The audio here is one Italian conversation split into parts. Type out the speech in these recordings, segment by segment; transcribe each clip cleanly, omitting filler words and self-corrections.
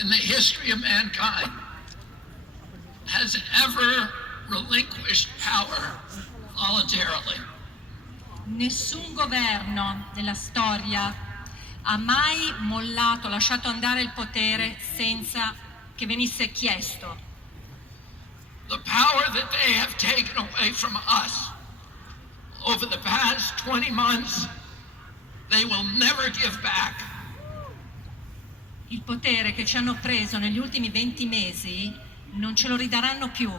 in the history of mankind has ever relinquished power voluntarily. Nessun governo della storia ha mai mollato, lasciato andare il potere senza che venisse chiesto. The power that they have taken away from us over the past 20 months, they will never give back. Il potere che ci hanno preso negli ultimi 20 mesi non ce lo ridaranno più.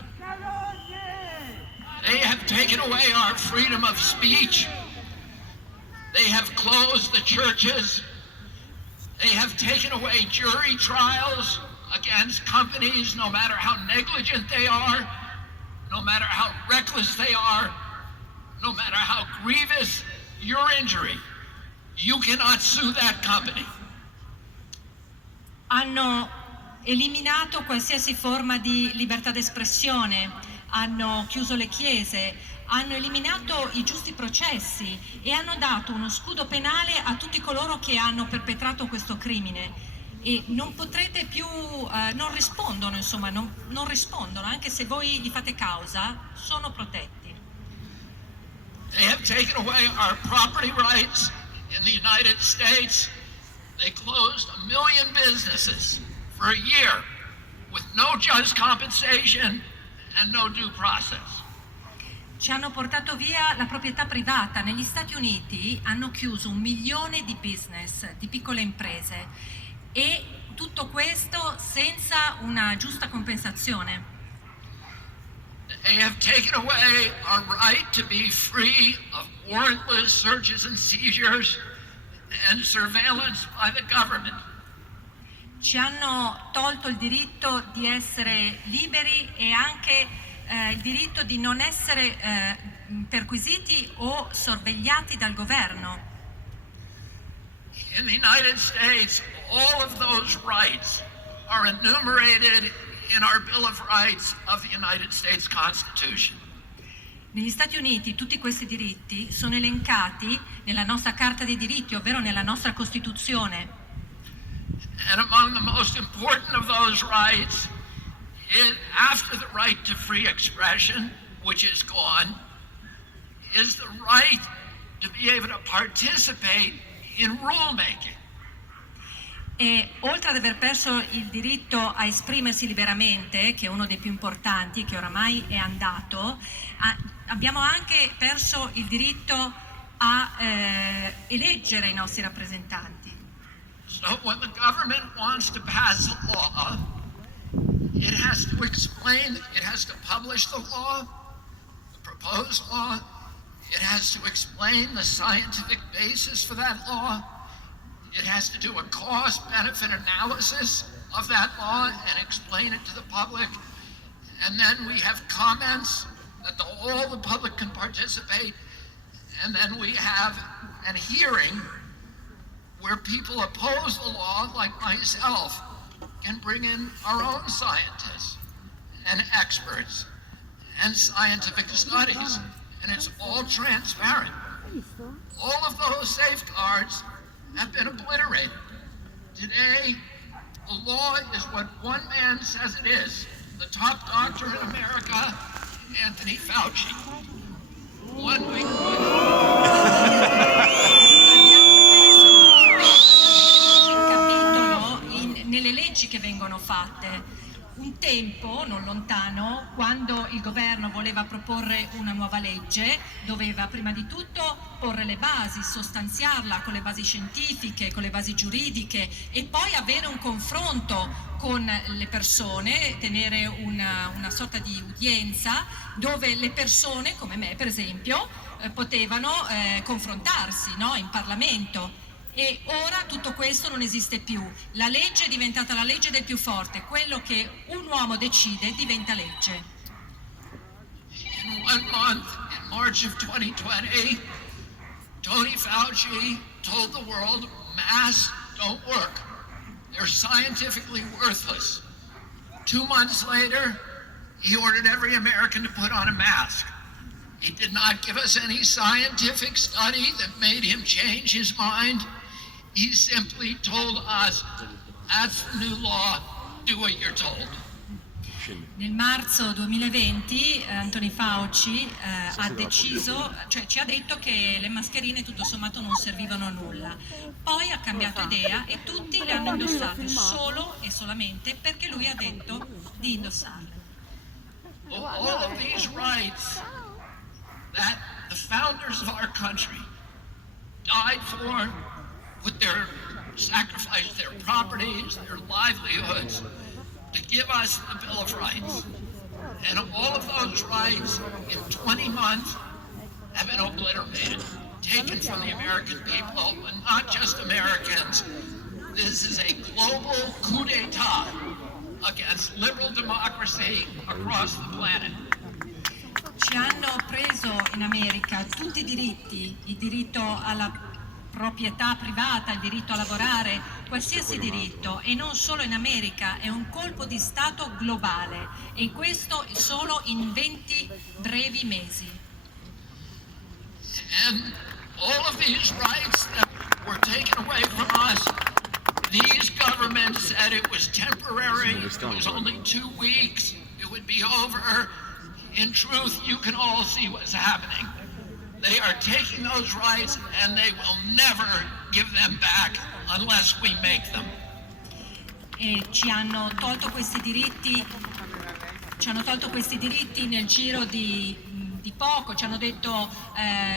They have taken away our freedom of speech. They have closed the churches. They have taken away jury trials against companies, no matter how negligent they are, no matter how reckless they are, no matter how grievous your injury. You cannot sue that company. Hanno eliminato qualsiasi forma di libertà d'espressione, hanno chiuso le chiese, hanno eliminato i giusti processi e hanno dato uno scudo penale a tutti coloro che hanno perpetrato questo crimine. E non potrete più, non rispondono, insomma, non rispondono, anche se voi gli fate causa, sono protetti. They have taken away our property rights in the United States. They closed 1 million businesses for a year with no just compensation and no due process. Ci hanno portato via la proprietà privata. Negli Stati Uniti hanno chiuso 1 milione di business, di piccole imprese, e tutto questo senza una giusta compensazione. They have taken away our right to be free of warrantless searches and seizures and surveillance by the government. Ci hanno tolto il diritto di essere liberi e anche il diritto di non essere perquisiti o sorvegliati dal governo. In the United States, all of those rights are enumerated in our Bill of Rights of the United States Constitution. Negli Stati Uniti tutti questi diritti sono elencati nella nostra Carta dei diritti, ovvero nella nostra Costituzione. And among the most important of those rights is, after the right to free expression, which is gone, is the right to be able to participate in rulemaking. E oltre ad aver perso il diritto a esprimersi liberamente, che è uno dei più importanti, che oramai è andato, abbiamo anche perso il diritto a eleggere i nostri rappresentanti. So when the government wants to pass a law, it has to explain, it has to publish the law, the proposed law, it has to explain the scientific basis for that law, it has to do a cost-benefit analysis of that law and explain it to the public, and then we have comments that all the public can participate, and then we have a hearing where people oppose the law, like myself, can bring in our own scientists and experts and scientific studies, and it's all transparent. All of those safeguards have been obliterated. Today, the law is what one man says it is, the top doctor in America, Anthony Fauci. One week nelle leggi che vengono fatte. Un tempo non lontano, quando il governo voleva proporre una nuova legge, doveva prima di tutto porre le basi, sostanziarla con le basi scientifiche, con le basi giuridiche, e poi avere un confronto con le persone, tenere una sorta di udienza dove le persone, come me per esempio, potevano confrontarsi, no? In Parlamento. E ora tutto questo non esiste più. La legge è diventata la legge del più forte. Quello che un uomo decide diventa legge. In 1 month, in March of 2020, Tony Fauci told the world masks don't work. They're scientifically worthless. 2 months later, he ordered every American to put on a mask. He did not give us any scientific study that made him change his mind. He simply told us That's the new law. Do what you're told. Nel marzo 2020 Anthony Fauci ha deciso, cioè ci ha detto che le mascherine tutto sommato non servivano a nulla. Poi ha cambiato idea e tutti le hanno indossate solo e solamente perché lui ha detto di indossarle. All of these rights that the founders of our country died for, with their sacrifice, their properties, their livelihoods, to give us the Bill of Rights. And all of those rights in 20 months have been obliterated, taken from the American people, but not just Americans. This is a global coup d'etat against liberal democracy across the planet. Ci hanno preso in America tutti i diritti, il diritto alla proprietà privata, il diritto a lavorare, qualsiasi diritto, e non solo in America, è un colpo di Stato globale e questo solo in 20 brevi mesi. And all of these rights that were taken away from us, these governments said it was temporary, it was only 2 weeks, it would be over. In truth, you can all see what's happening. They are taking those rights and they will never give them back unless we make them. E ci hanno tolto questi diritti nel giro di poco, ci hanno detto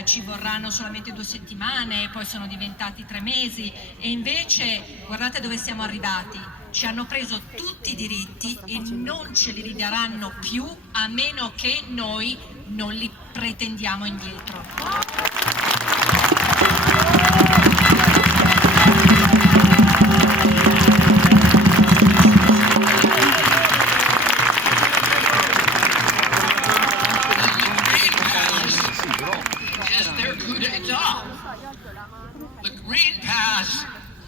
ci vorranno solamente 2 settimane, poi sono diventati 3 mesi e invece guardate dove siamo arrivati, ci hanno preso tutti i diritti e non ce li ridaranno più a meno che noi non li pretendiamo indietro. The Green Pass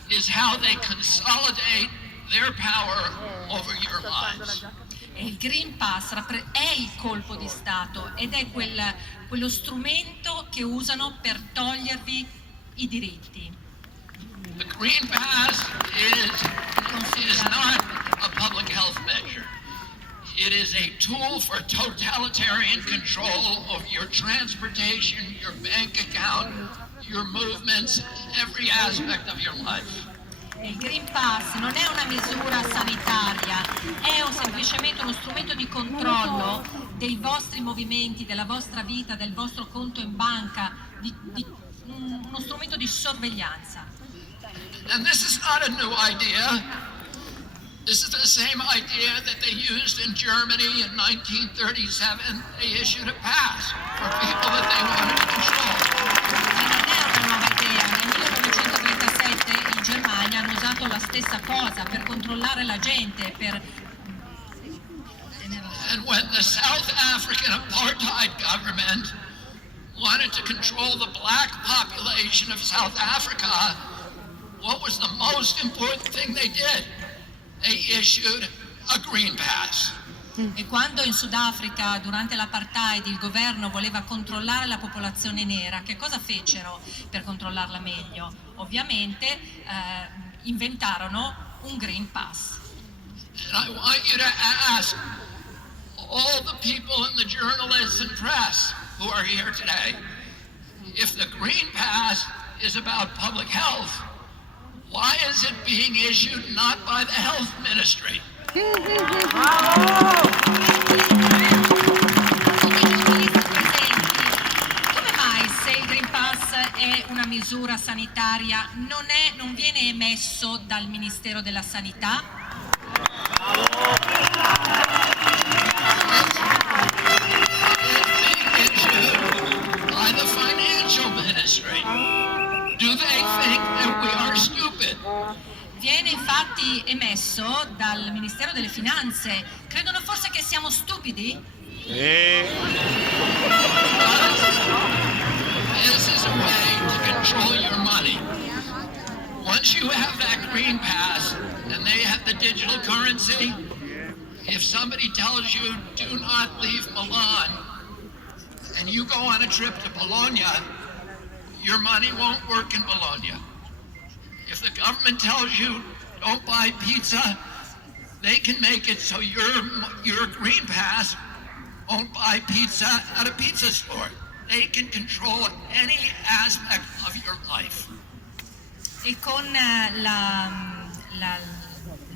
is how they consolidate their power over your lives. E il Green Pass è il colpo di Stato ed è quello strumento che usano per togliervi i diritti. The Green Pass is not a public health measure. It is a tool for totalitarian control of your transportation, your bank account, your movements, every aspect of your life. Il Green Pass non è una misura sanitaria, è semplicemente uno strumento di controllo dei vostri movimenti, della vostra vita, del vostro conto in banca, uno strumento di sorveglianza. And this is not a new idea. This is the same idea that they used in Germany in 1937. They issued a pass for people that they wanted to control. Non è una nuova idea. Nel 1937 in Germania hanno usato la stessa cosa per controllare la gente, And when the South African apartheid government wanted to control the black population of South Africa, what was the most important thing they did? They issued a green pass. E quando in Sudafrica durante l'apartheid il governo voleva controllare la popolazione nera, che cosa fecero per controllarla meglio? Ovviamente inventarono un Green Pass. And I want you to ask all the people in the journalists and press who are here today, if the Green Pass is about public health, why is it being issued not by the health ministry? Come mai se il Green Pass è una misura sanitaria non viene emesso dal Ministero della Sanità? It's being issued by the financial ministry. Do they think that we are stupid? Viene infatti emesso dal Ministero delle Finanze. Credono forse che siamo stupidi? This is a way to control your money. Once you have that green pass and they have the digital currency, if somebody tells you do not leave Milan and you go on a trip to Bologna, your money won't work in Bologna. If the government tells you Don't buy pizza. They can make it so your Green Pass won't buy pizza at a pizza store. They can control any aspect of your life. E con il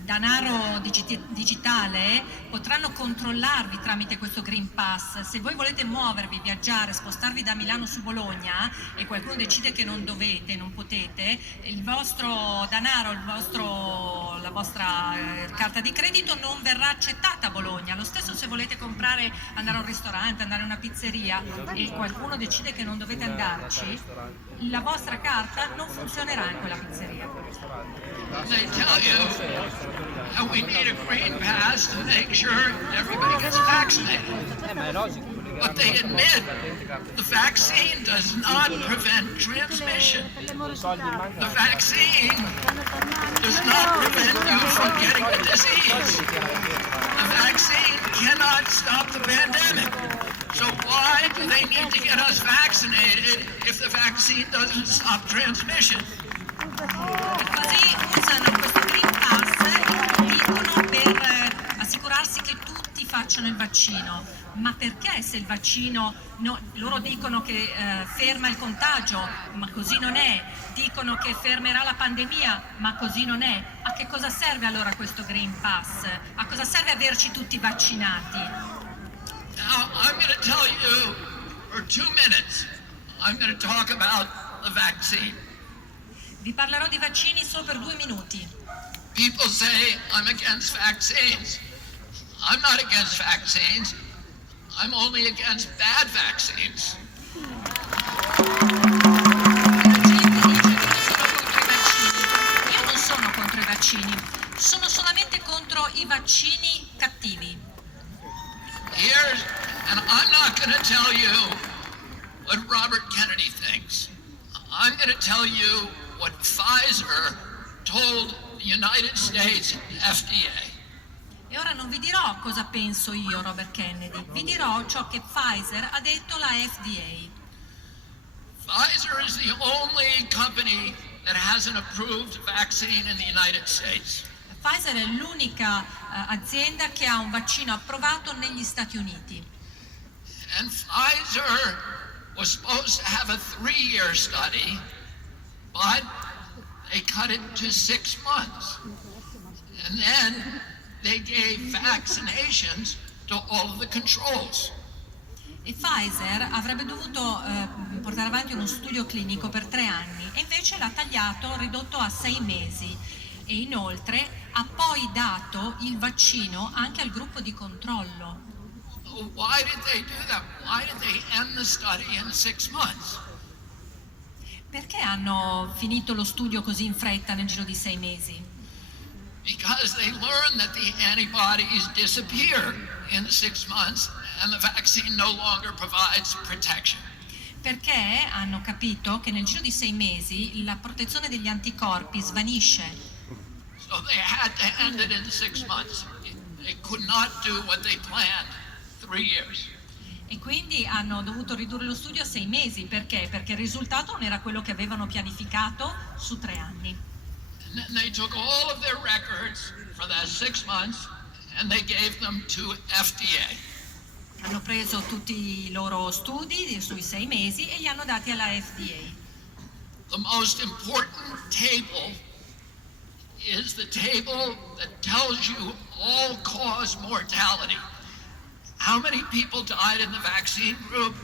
denaro digitale potranno controllarvi tramite questo Green Pass. Se voi volete muovervi, viaggiare, spostarvi da Milano su Bologna e qualcuno decide che non dovete, non potete, il vostro denaro, la vostra carta di credito non verrà accettata a Bologna. Lo stesso se volete comprare, andare a un ristorante, andare a una pizzeria e qualcuno decide che non dovete andarci, la vostra carta non funzionerà in quella pizzeria. They tell you that we need a Green Pass to make sure everybody gets vaccinated. But they admit the vaccine does not prevent transmission. The vaccine does not prevent you from getting the disease. The vaccine cannot stop the pandemic. So why do they need to get us vaccinated if the vaccine doesn't stop transmission? Così usano questo Green Pass, dicono, per assicurarsi che tutti facciano il vaccino. Ma perché se il vaccino, loro dicono che ferma il contagio, ma così non è, dicono che fermerà la pandemia, ma così non è. A che cosa serve allora questo Green Pass? A cosa serve averci tutti vaccinati? Now, I'm going to tell you, for 2 minutes, I'm going to talk about the vaccine. Vi parlerò di vaccini solo per 2 minuti. People say I'm against vaccines. I'm not against vaccines. I'm only against bad vaccines. Io non sono contro i vaccini, sono solamente contro i vaccini cattivi. Here's, and I'm not going to tell you what Robert Kennedy thinks. I'm going to tell you what Pfizer told the United States FDA. E ora non vi dirò cosa penso io, Robert Kennedy, vi dirò ciò che Pfizer ha detto alla FDA. Pfizer is the only company that has an approved vaccine in the United States. Pfizer è l'unica azienda che ha un vaccino approvato negli Stati Uniti. And Pfizer was supposed to have a 3-year study, but they cut it to 6 months. And then they gave vaccinations to all of the controls. E Pfizer avrebbe dovuto portare avanti uno studio clinico per 3 anni e invece l'ha tagliato, ridotto a 6 mesi. E inoltre ha poi dato il vaccino anche al gruppo di controllo. Why did they do that? Why did they end the study in 6 months? Perché hanno finito lo studio così in fretta nel giro di 6 mesi? Because they learned that the antibodies disappear in 6 months and the vaccine no longer provides protection. Perché hanno capito che nel giro di 6 mesi la protezione degli anticorpi svanisce. So they had to end it in 6 months. They could not do what they planned 3 years. E quindi hanno dovuto ridurre lo studio a 6 mesi. Perché? Perché il risultato non era quello che avevano pianificato su 3 anni. And then they took all of their records for that 6 months and they gave them to FDA. Hanno preso tutti i loro studi sui 6 mesi e li hanno dati alla FDA. The most important table is the table that tells you all-cause mortality. How many people died in the vaccine group?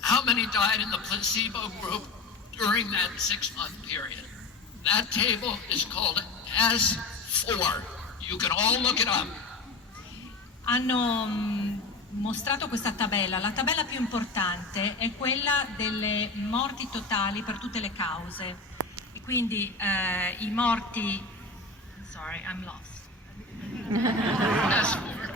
How many died in the placebo group during that 6-month period? That table is called S4. You can all look it up. Hanno mostrato questa tabella. La tabella più importante è quella delle morti totali per tutte le cause. E quindi i morti... Sorry, I'm lost. S4.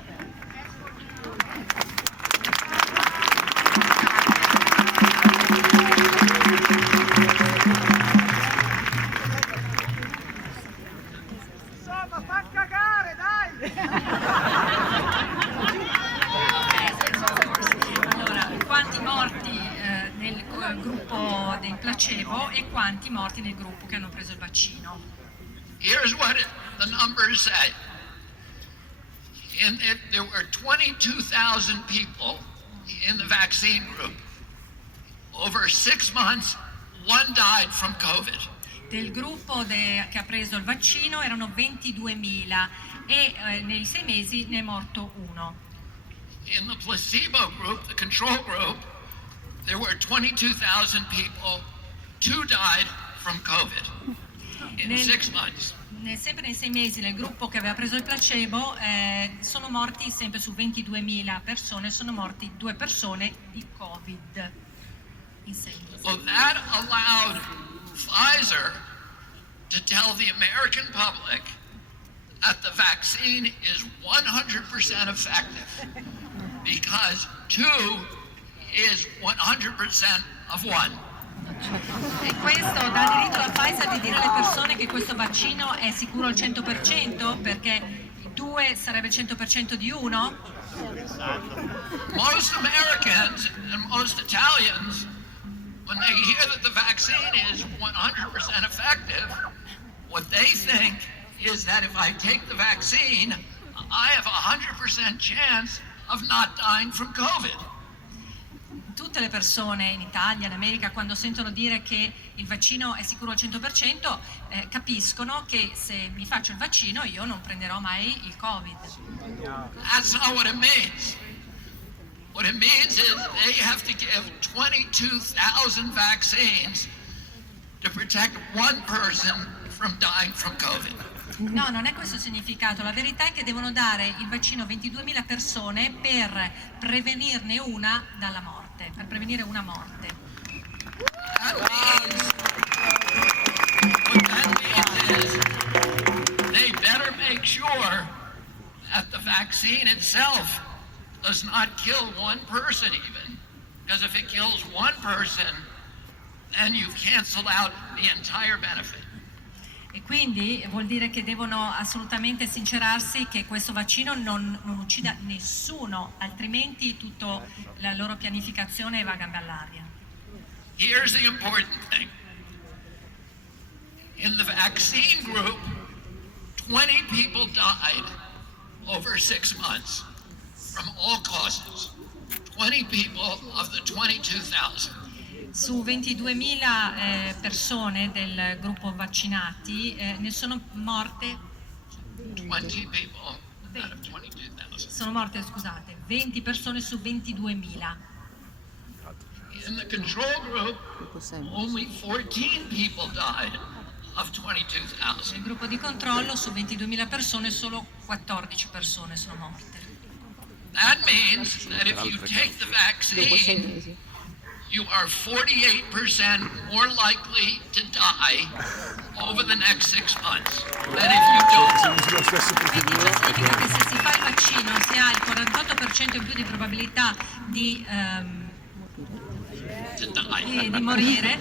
Insomma, fa cagare, dai! Allora, quanti morti nel gruppo del placebo e quanti morti nel gruppo che hanno preso il vaccino? Here's what the numbers say. There were 22,000 people in the vaccine group. Over 6 months, one died from COVID. Del gruppo che ha preso il vaccino erano 22.000 e nei 6 mesi ne è morto uno. In the placebo group, the control group, there were 22,000 people. 2 died from COVID in 6 months. Sempre nei 6 mesi nel gruppo che aveva preso il placebo sono morti, sempre su 22.000 persone, sono morti 2 persone di Covid in 6 mesi. So that allowed Pfizer to tell the American public that the vaccine is 100% effective because 2 is 100% of 1. E questo dà diritto a Pfizer di dire alle persone che questo vaccino è sicuro al 100% perché 2 sarebbe il 100% di 1. Most Americans and most Italians, when they hear that the vaccine is 100% effective, what they think is that if I take the vaccine, I have a 100% chance of not dying from COVID. Tutte le persone in Italia, in America, quando sentono dire che il vaccino è sicuro al 100%, capiscono che se mi faccio il vaccino io non prenderò mai il Covid. That's not what it means. What it means is they have to give 22,000 vaccines to protect one person from dying from COVID. No, non è questo il significato. La verità è che devono dare il vaccino a 22.000 persone per prevenirne una dalla morte, per prevenire una morte. What that means is they better make sure that the vaccine itself does not kill one person even. Because if it kills one person, then you've canceled out the entire benefit. E quindi vuol dire che devono assolutamente sincerarsi che questo vaccino non uccida nessuno, altrimenti tutta la loro pianificazione va a gambe all'aria. Here's the important thing. In the vaccine group, 20 people died over 6 months from all causes. 20 people of the 22,000. Su 22.000 persone del gruppo vaccinati ne sono morte 20 people out of 22,000. sono morte, scusate, 20 persone su 22.000. In the control group, only 14 people died of 22,000. Nel gruppo di controllo su 22.000 persone solo 14 persone sono morte. That means that if you take the vaccine, you are 48% more likely to die over the next 6 months than if you don't. Quindi ciò significa che se si fa il vaccino si ha il 48% in più di probabilità di morire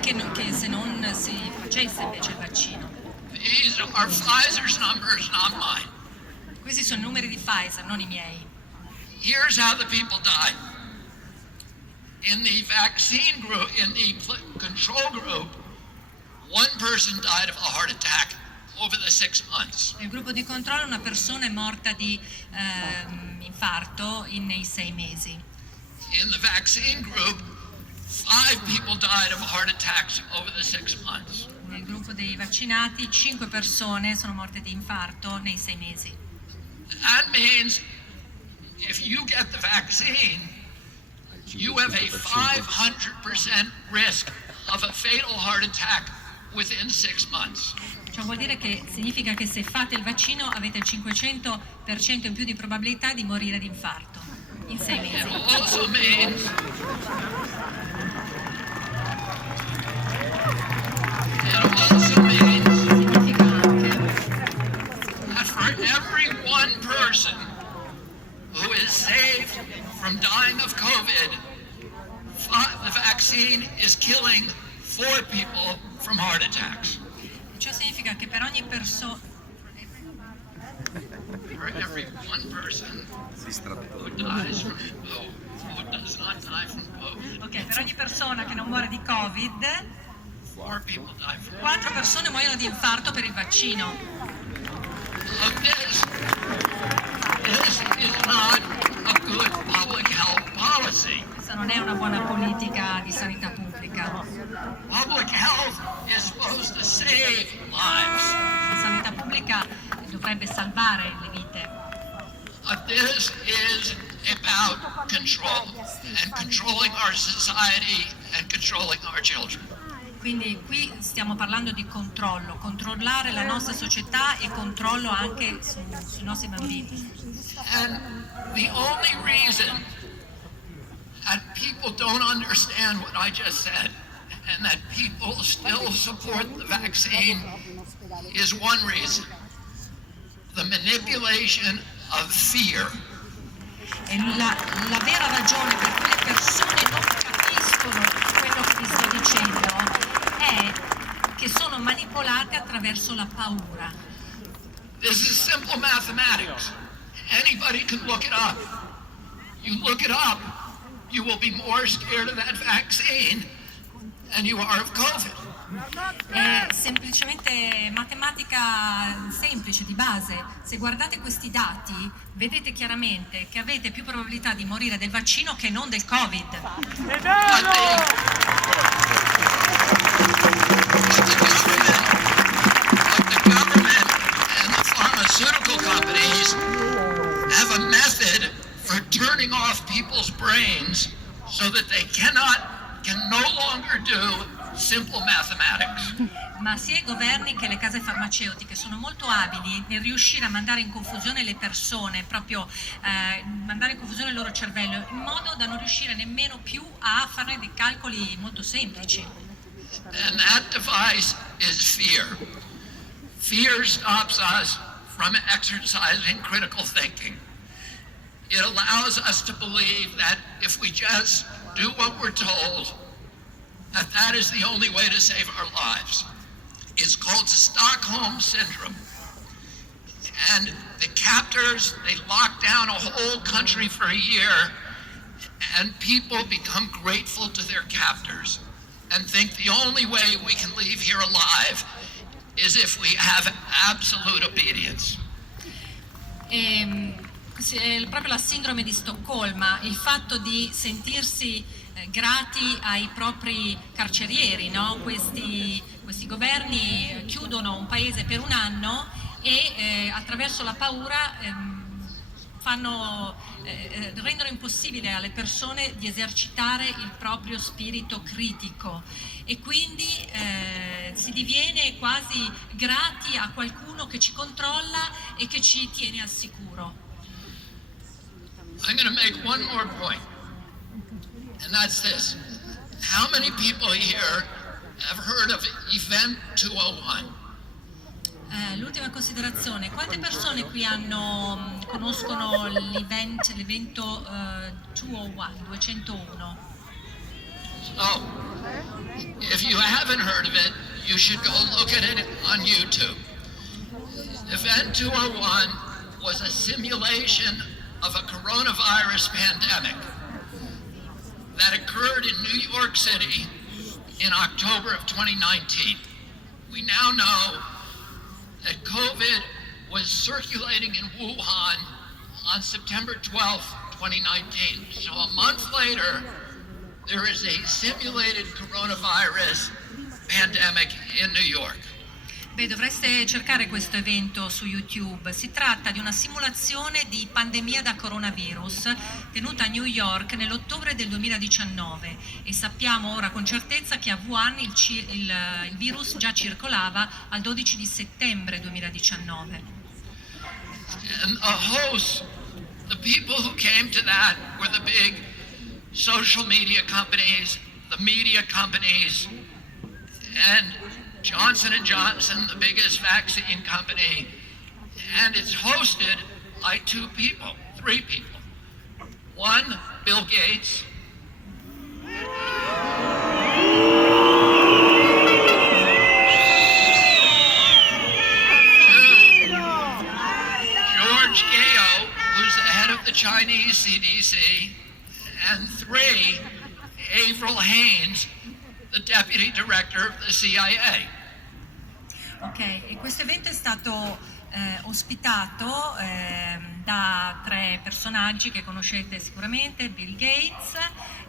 che se non si facesse invece il vaccino. These are Pfizer's numbers, not mine. Questi sono i numeri di Pfizer, non i miei. Here's how the people died. In the vaccine group, in the control group, 1 person died of a heart attack over the 6 months. Nel gruppo di controllo una persona è morta di infarto nei 6 mesi. In the vaccine group, 5 people died of heart attacks over the 6 months. Nel gruppo dei vaccinati 5 persone sono morte di infarto nei 6 mesi. That means if you get the vaccine, you have a 500% risk of a fatal heart attack within 6 months. Ciò vuol dire che significa che se fate il vaccino avete il 500% in più di probabilità di morire di infarto in 6 mesi. It also means Significa anche that for every 1 person who is saved from dying of COVID, the vaccine is killing 4 people from heart attacks. Ciò significa che per ogni persona For every 1 person who does not die from COVID, per ogni persona che non muore di Covid, 4 people die from 4 persone muoiono di infarto per il vaccino. This is not a good public health policy. Questa non è una buona politica di sanità pubblica. Public health is supposed to save lives. La sanità pubblica dovrebbe salvare le vite. This is about control and controlling our society and controlling our children. Quindi qui stiamo parlando di controllo, controllare la nostra società e controllo anche sui nostri bambini. And the only reason that people don't understand what I just said and that people still support the vaccine is one reason: the manipulation of fear. E la vera ragione per cui le persone non capiscono quello che vi sto dicendo è che sono manipolate attraverso la paura. This is simple mathematics. Anybody can look it up. You look it up, you will be more scared of that vaccine than you are of COVID. È semplicemente matematica semplice, di base. Se guardate questi dati, vedete chiaramente che avete più probabilità di morire del vaccino che non del Covid. È vero! The government and the pharmaceutical companies have a method for turning off people's brains so that they can no longer do simple mathematics. Ma sia i governi che le case farmaceutiche sono molto abili nel riuscire a mandare in confusione le persone, proprio mandare in confusione il loro cervello, in modo da non riuscire nemmeno più a fare dei calcoli molto semplici. And that device is fear. Fear stops us from exercising critical thinking. It allows us to believe that if we just do what we're told, that is the only way to save our lives. It's called Stockholm Syndrome. And the captors, they lock down a whole country for a year, and people become grateful to their captors and think the only way we can leave here alive is if we have absolute obedience. È proprio la sindrome di Stoccolma, il fatto di sentirsi grati ai propri carcerieri, no? Questi governi chiudono un paese per un anno e attraverso la paura rendono impossibile alle persone di esercitare il proprio spirito critico e quindi si diviene quasi grati a qualcuno che ci controlla e che ci tiene al sicuro. I'm going to make one more point, and that's this. How many people here have heard of Event 201? L'ultima considerazione, quante persone qui conoscono l'evento 201? So, if you haven't heard of it, you should go look at it on YouTube. Event 201 was a simulation of a coronavirus pandemic that occurred in New York City in October of 2019. We now know that COVID was circulating in Wuhan on September 12th, 2019. So a month later, there is a simulated coronavirus pandemic in New York. Beh, dovreste cercare questo evento su YouTube. Si tratta di una simulazione di pandemia da coronavirus tenuta a New York nell'ottobre del 2019 e sappiamo ora con certezza che a Wuhan il virus già circolava al 12 di settembre 2019. And the hosts, the people who came to that were the big social media companies, the media companies, and Johnson & Johnson, the biggest vaccine company, and it's hosted by three people. One, Bill Gates. Two, George Gao, who's the head of the Chinese CDC. And three, Avril Haines, the deputy director of the CIA. Ok, e questo evento è stato ospitato da tre personaggi che conoscete sicuramente: Bill Gates,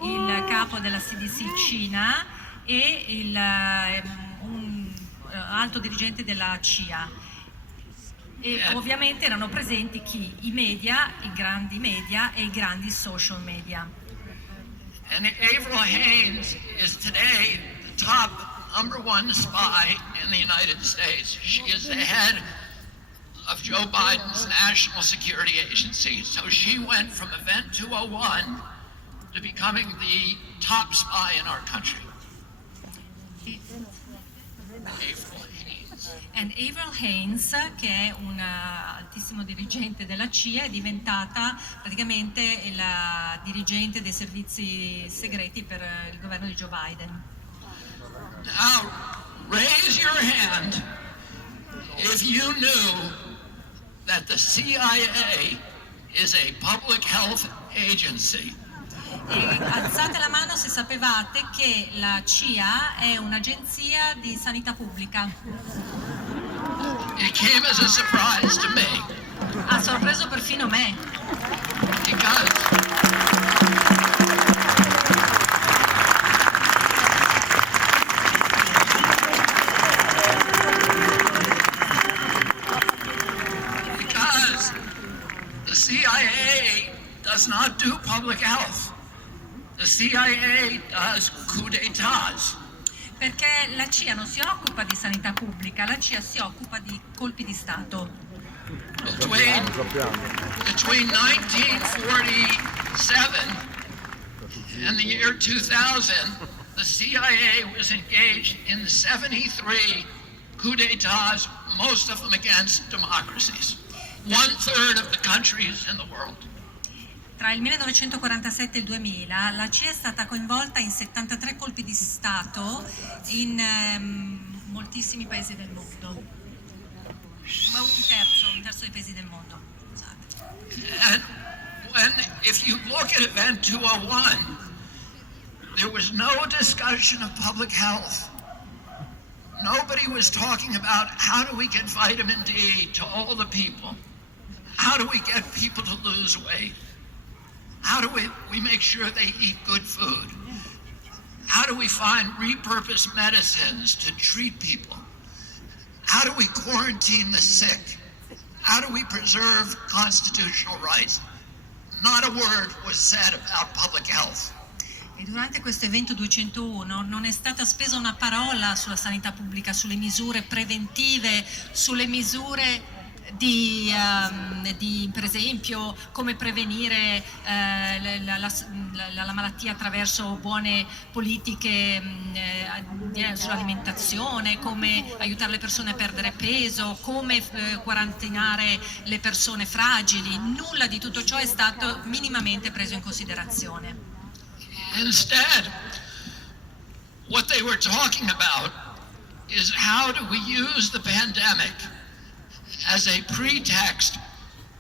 il capo della CDC Cina e un alto dirigente della CIA. E ovviamente erano presenti chi? I media, i grandi media e i grandi social media. And Avril Haines is today the top #1 spy in the United States. She is the head of Joe Biden's National Security Agency. So she went from Event 201 to becoming the top spy in our country. Avril Haines. And Avril Haines, che è un altissimo dirigente della CIA, è diventata praticamente la dirigente dei servizi segreti per il governo di Joe Biden. Now, raise your hand if you knew that the CIA is a public health agency. E alzate la mano se sapevate che la CIA è un'agenzia di sanità pubblica. It came as a surprise to me Ha sorpreso perfino me, because the CIA does not do public health. The CIA does coup d'états. perché la CIA non si occupa di sanità pubblica, la CIA si occupa di colpi di Stato. Between 1947 and the year 2000, the CIA was engaged in 73 coup d'états, most of them against democracies. 1/3 of the countries in the world. Tra il 1947 e il 2000 la CIA è stata coinvolta in 73 colpi di Stato in moltissimi paesi del mondo. Ma un terzo dei paesi del mondo. Scusate. And if you look at Event 201, there was no discussion of public health. Nobody was talking about how do we get vitamin D to all the people? How do we get people to lose weight? How do we make sure they eat good food? How do we find repurposed medicines to treat people? How do we quarantine the sick? How do we preserve constitutional rights? Not a word was said about public health. E durante questo evento 201 non è stata spesa una parola sulla sanità pubblica, sulle misure preventive, sulle misure di per esempio come prevenire la malattia attraverso buone politiche sull'alimentazione, come aiutare le persone a perdere peso, come quarantinare le persone fragili. Nulla di tutto ciò è stato minimamente preso in considerazione. Instead, what they were talking about is how do we use the pandemic as a pretext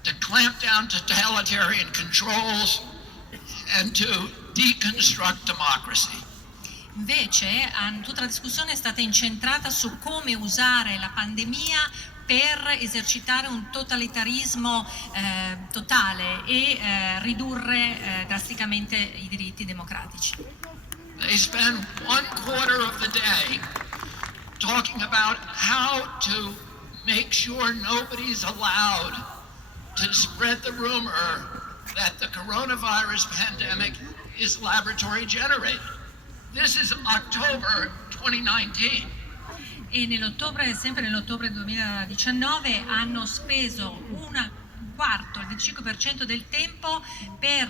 to clamp down totalitarian controls and to deconstruct democracy. Invece tutta la discussione è stata incentrata su come usare la pandemia per esercitare un totalitarismo totale e ridurre drasticamente i diritti democratici. They spend 1/4 of the day talking about how to make sure nobody's allowed to spread the rumor that the coronavirus pandemic is laboratory generated. This is October 2019. E sempre nell'ottobre 2019 hanno speso un quarto, il 25% del tempo per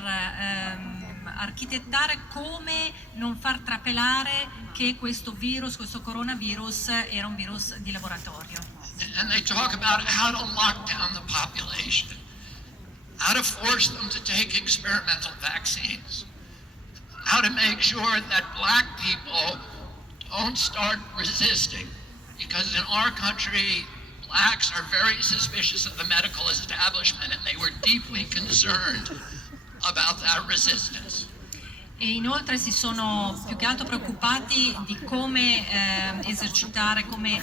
architettare come non far trapelare che questo coronavirus era un virus di laboratorio. And they talk about how to lock down the population, how to force them to take experimental vaccines, how to make sure that black people don't start resisting, because in our country, blacks are very suspicious of the medical establishment and they were deeply concerned about that resistance. E inoltre si sono più che altro preoccupati di come esercitare, come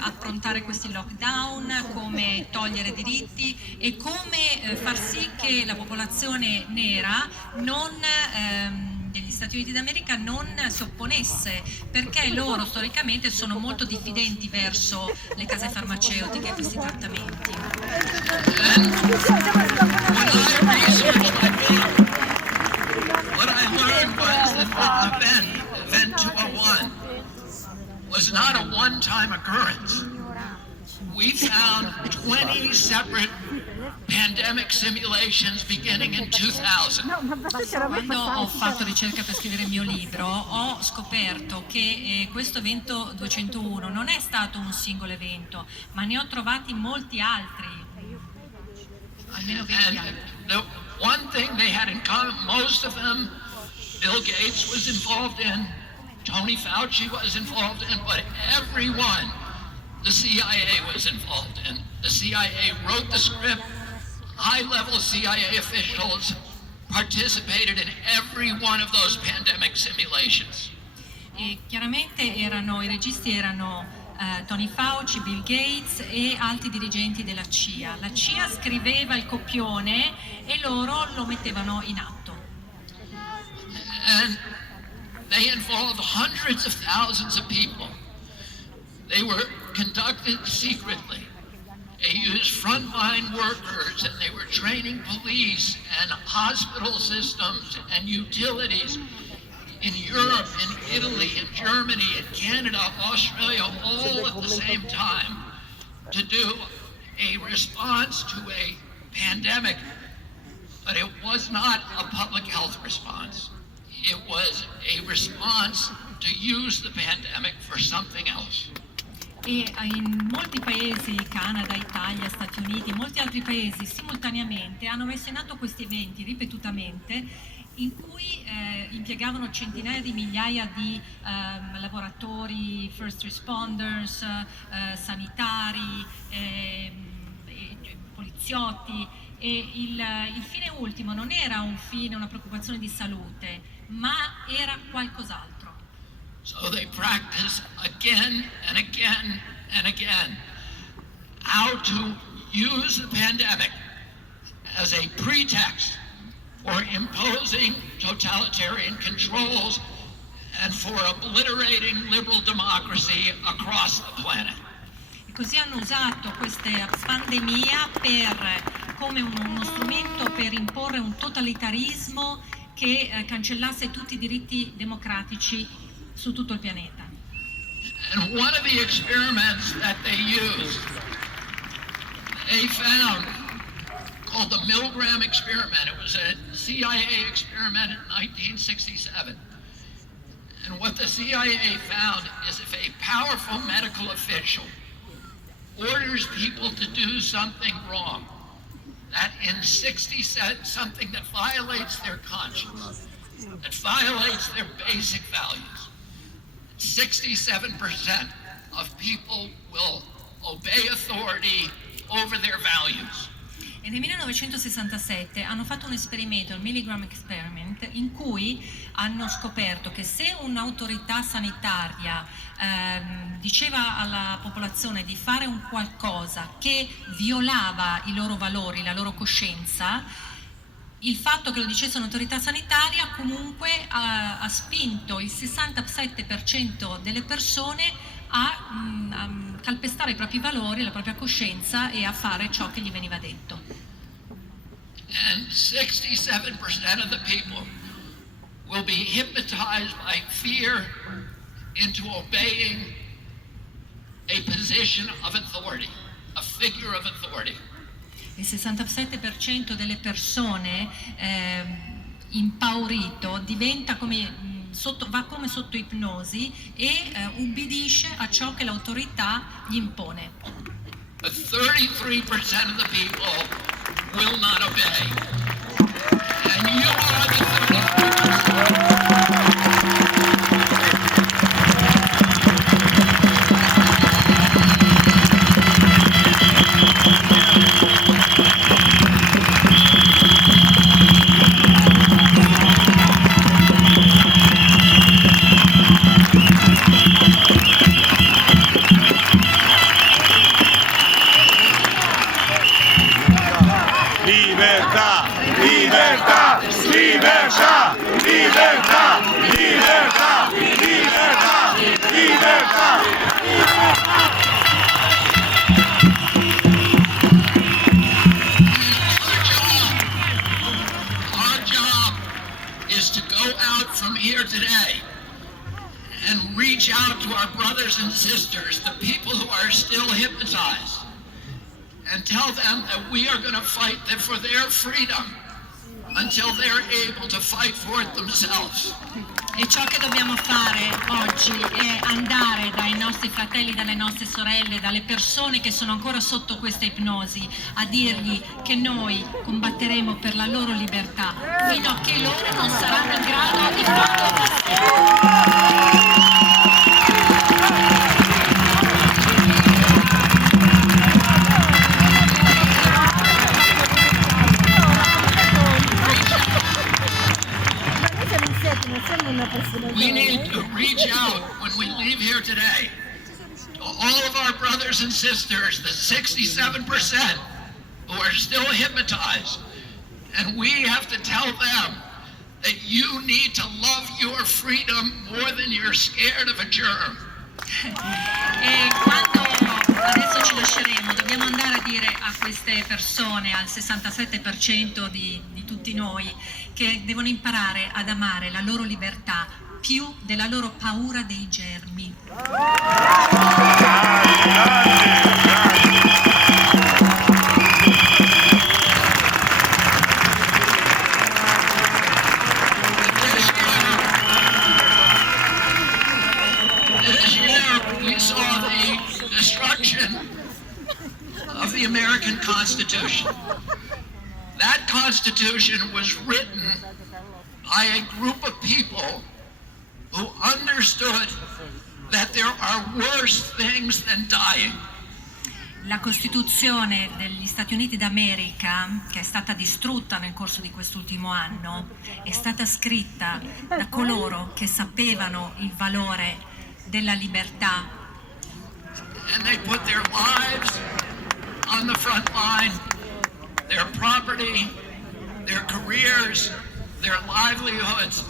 affrontare questi lockdown, come togliere diritti e come far sì che la popolazione nera degli Stati Uniti d'America non si opponesse, perché loro storicamente sono molto diffidenti verso le case farmaceutiche e questi trattamenti. What I learned was that event 201 was not a one-time occurrence. We found 20 separate pandemic simulations beginning in 2000. Quando ho fatto ricerca per scrivere il mio libro, ho scoperto che questo evento 201 non è stato un singolo evento, ma ne ho trovati molti altri, almeno 20 altri. The one thing they had in common, most of them, Bill Gates was involved in, Tony Fauci was involved in, but everyone the CIA was involved in. The CIA wrote the script, high-level CIA officials participated in every one of those pandemic simulations. E chiaramente i registi erano Tony Fauci, Bill Gates e altri dirigenti della CIA. La CIA scriveva il copione e loro lo mettevano in atto. And they involved hundreds of thousands of people. They were conducted secretly. They used frontline workers, and they were training police and hospital systems and utilities in Europe, in Italy, in Germany, in Canada, Australia, all at the same time to do a response to a pandemic. But it was not a public health response. It was a response to use the pandemic for something else. E in molti paesi, Canada, Italia, Stati Uniti, molti altri paesi simultaneamente hanno messo in atto questi eventi ripetutamente in cui impiegavano centinaia di migliaia di lavoratori, first responders, sanitari, poliziotti, e il fine ultimo non era una preoccupazione di salute, ma era qualcos'altro. So they practice again and again and again how to use the pandemic as a pretext for imposing totalitarian controls and for obliterating liberal democracy across the planet. E così hanno usato questa pandemia come uno strumento per imporre un totalitarismo che cancellasse tutti i diritti democratici su tutto il pianeta. And one of the experiments that they used, they found, called the Milgram experiment. It was a CIA experiment in 1967. And what the CIA found is if a powerful medical official orders people to do something wrong, that in 60 seconds, something that violates their conscience, that violates their basic values, 67% of people will obey authority over their values. E nel 1967 hanno fatto un esperimento, il Milgram Experiment, in cui hanno scoperto che se un'autorità sanitaria diceva alla popolazione di fare un qualcosa che violava i loro valori, la loro coscienza, il fatto che lo dicesse un'autorità sanitaria comunque ha spinto il 67% delle persone a calpestare i propri valori, la propria coscienza e a fare ciò che gli veniva detto. And 67% of the people will be hypnotized by fear into obeying a position of authority, a figure of authority. Il 67% delle persone impaurito diventa va come sotto ipnosi e ubbidisce a ciò che l'autorità gli impone. But 33% of the people will not obey. And you are the 33%. and reach out to our brothers and sisters, the people who are still hypnotized, and tell them that we are going to fight for their freedom until they're able to fight for it themselves. E ciò che dobbiamo fare oggi è andare dai nostri fratelli, dalle nostre sorelle, dalle persone che sono ancora sotto questa ipnosi, a dirgli che noi combatteremo per la loro libertà fino a che loro non saranno in grado di farlo da sé. We need to reach out when we leave here today to all of our brothers and sisters, the 67% who are still hypnotized, and we have to tell them that you need to love your freedom more than you're scared of a germ. E quando adesso ci lasceremo dobbiamo andare a dire a queste persone, al 67% di tutti noi, che devono imparare ad amare la loro libertà più della loro paura dei germi. This year we saw the destruction of the American Constitution. That Constitution was written by a group of people who understood that there are worse things than dying. La Costituzione degli Stati Uniti d'America, che è stata distrutta nel corso di quest'ultimo anno, è stata scritta da coloro che sapevano il valore della libertà. And they put their lives on the front line, their property, their careers, their livelihoods,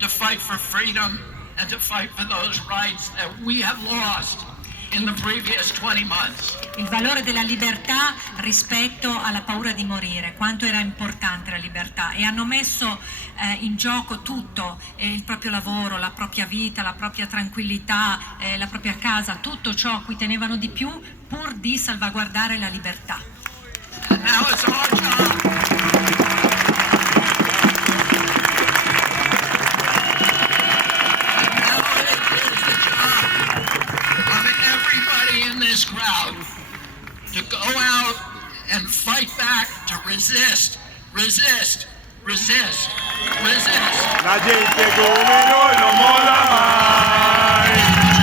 to fight for freedom and to fight for those rights that we have lost in the previous 20 months. Il valore della libertà rispetto alla paura di morire, quanto era importante la libertà, e hanno messo in gioco tutto, il proprio lavoro, la propria vita, la propria tranquillità, la propria casa, tutto ciò a cui tenevano di più pur di salvaguardare la libertà. And now it's our job. This crowd to go out and fight back, to resist, resist, resist, resist. La gente come noi non molla mai.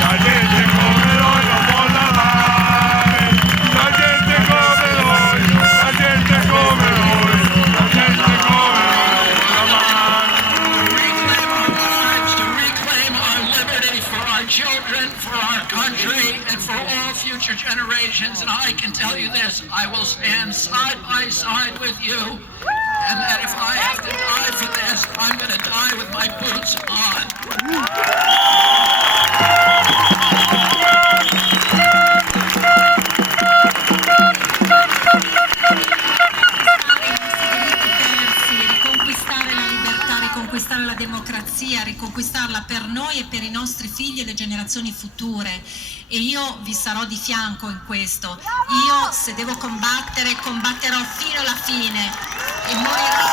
La gente come noi non molla mai. La gente come noi, la gente come noi, la gente come noi non molla mai. To reclaim our lives, to reclaim our liberty for our children, for our country, and for all future generations. And I can tell you this, I will stand side by side with you, and that if I have to die for this, I'm going to die with my boots on. Riconquistare la libertà, riconquistare la democrazia, riconquistarla per noi e per i nostri figli e le generazioni future. E io vi sarò di fianco in questo. Io, se devo combattere, combatterò fino alla fine e morirò.